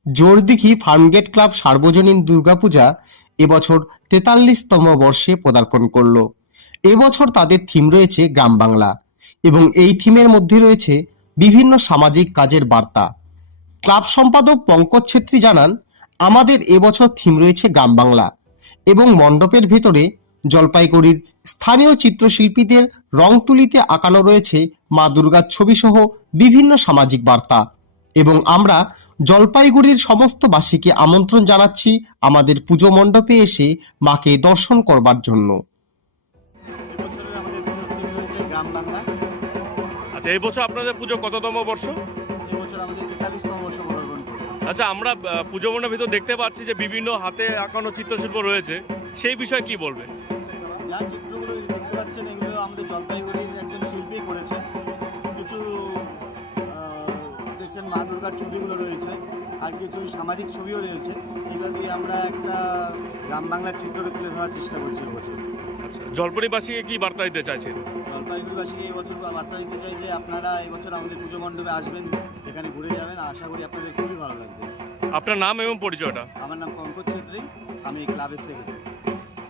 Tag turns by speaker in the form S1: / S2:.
S1: জোরদিঘি Farmgate club সার্বজনীন দুর্গাপূজা এবছর ৪৩তম বর্ষে পদার্পণ করল। এবছর তাদের থিম রয়েছে গ্রাম বাংলা এবং এই থিমের মধ্যে রয়েছে বিভিন্ন সামাজিক কাজের বার্তা। ক্লাব সম্পাদক পঙ্কজ ছেত্রী জানান, আমাদের এবছর থিম রয়েছে গ্রাম বাংলা এবং মণ্ডপের ভেতরে জলপাইগুড়ির স্থানীয় চিত্রশিল্পীদের রং তুলিতে আঁকানো রয়েছে মা দুর্গার ছবিসহ বিভিন্ন সামাজিক বার্তা। এবং আমরা জলপাইগুড়ির সমস্ত বাসীকে আমন্ত্রণ জানাচ্ছি আমাদের পুজো মণ্ডপে এসে মাকে দর্শন করবার জন্য।
S2: এবছরের আমাদের পুজোর থিম রয়েছে গ্রাম বাংলা।
S3: আচ্ছা, এই বছর আপনাদের পুজো কততম বর্ষ?
S2: এবছর আমাদের ৪৩তম বর্ষ পদার্পণ করছে।
S3: আচ্ছা, আমরা পুজো মণ্ডপের ভিতর দেখতে পাচ্ছি যে বিভিন্ন হাতে আঁকানো চিত্রশিল্প রয়েছে, সেই বিষয়ে কি বলবেন?
S2: যা চিত্রগুলো দেখতে পাচ্ছেন এগুলো আমাদের জলপাইগুড়ির একজন শিল্পী করেছে। কিছু দেখছেন মা দুর্গার ছবিগুলো রয়েছে, আর কিছু সামাজিক ছবিও রয়েছে। এটা দিয়ে আমরা একটা গ্রাম বাংলার চিত্রকে তুলে ধরার চেষ্টা করছি এবছর।
S3: আচ্ছা, জলপাইগুড়িবাসীকে কি বার্তা দিতে চাইছেন?
S2: জলপাইগুড়িবাসীকে এবছর বার্তা দিতে চাই যে আপনারা এবছর আমাদের পুজো মণ্ডপে আসবেন, এখানে ঘুরে যাবেন। আশা করি আপনাদের খুবই ভালো লাগবে।
S3: আপনার নাম এবং পরিচয়টা?
S2: আমার নাম পঙ্কজ ছেত্রী, আমি ক্লাবের সেক্রেটারি।